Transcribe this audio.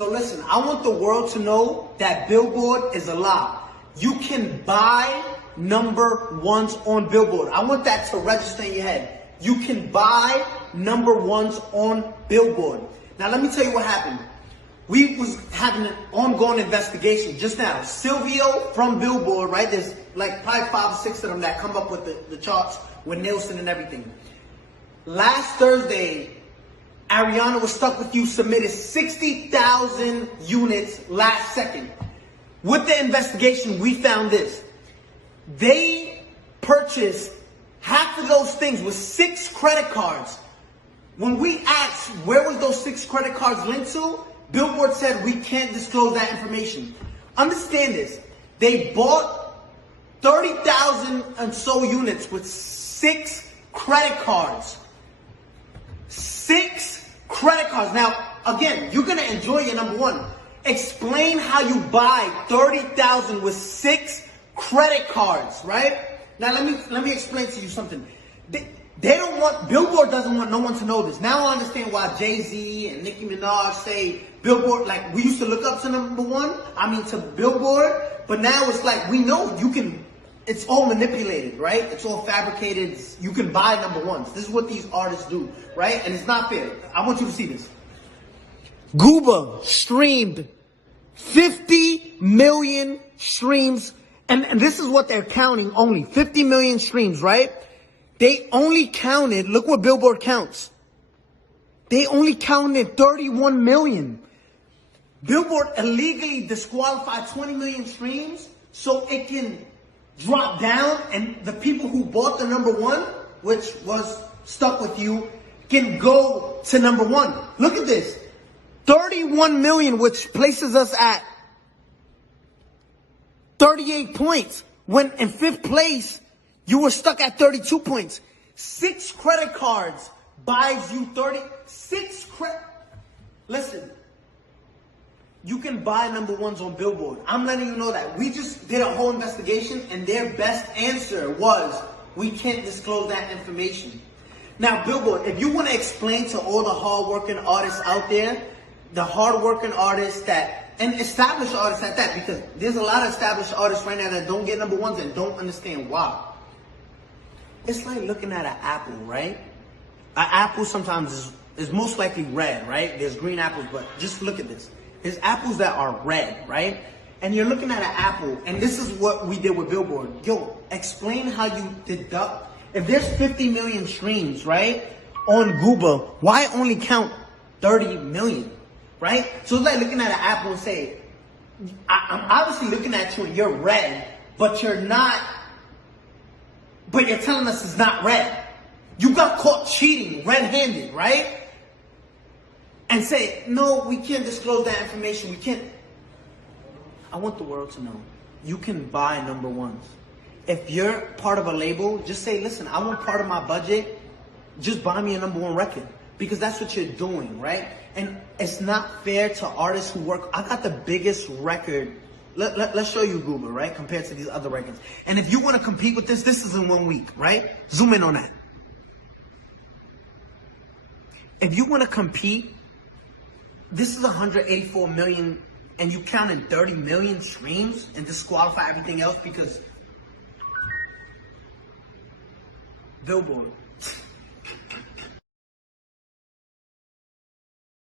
So listen, I want the world to know that Billboard is a lie. You can buy number ones on Billboard. I want that to register in your head. You can buy number ones on Billboard. Now let me tell you what happened. We was having an ongoing investigation just now. Silvio from Billboard, right? There's like probably 5 or 6 of them that come up with the charts with Nielsen and everything. Last Thursday, Arianna was stuck with you, submitted 60,000 units last second. With the investigation, we found this. They purchased half of those things with 6 credit cards. When we asked where was those 6 credit cards linked to, Billboard said we can't disclose that information. Understand this. They bought 30,000 and so units with 6 credit cards. 6 credit cards. Now, again, you're going to enjoy your number one. Explain how you buy 30,000 with 6 credit cards, right? Now, let me explain to you something. They don't want, Billboard doesn't want no one to know this. Now I understand why Jay-Z and Nicki Minaj say Billboard, like we used to look up to number one, to Billboard, but now it's like we know you can, it's all manipulated, right? It's all fabricated. You can buy number ones. This is what these artists do, right? And it's not fair. I want you to see this. Gooba streamed 50 million streams, and this is what they're counting only, 50 million streams, right? They only counted, look what Billboard counts. They only counted 31 million. Billboard illegally disqualified 20 million streams so it can drop down and the people who bought the number one, which was Stuck With You, can go to number one. Look at this. 31 million, which places us at 38 points. When in 5th place, you were stuck at 32 points. 6 credit cards buys you 36 credit. Listen, you can buy number ones on Billboard. I'm letting you know that. We just did a whole investigation and their best answer was, we can't disclose that information. Now, Billboard, if you want to explain to all the hardworking artists out there, the hardworking artists that, and established artists at that, because there's a lot of established artists right now that don't get number ones and don't understand why. It's like looking at an apple, right? An apple sometimes is most likely red, right? There's green apples, but just look at this. There's apples that are red, right? And you're looking at an apple, and this is what we did with Billboard. Yo, explain how you deduct. If there's 50 million streams, right, on Gooba, why only count 30 million, right? So it's like looking at an apple and say, I'm obviously looking at you and you're red, but you're not. But you're telling us it's not red. You got caught cheating red-handed, right? And say, no, we can't disclose that information. We can't. I want the world to know. You can buy number ones. If you're part of a label, just say, listen, I want part of my budget. Just buy me a number one record. Because that's what you're doing, right? And it's not fair to artists who work. I got the biggest record. Let's show you Google, right? Compared to these other records. And if you want to compete with this is in 1 week, right? Zoom in on that. If you want to compete, this is 184 million and you counted 30 million streams and disqualify everything else because Billboard.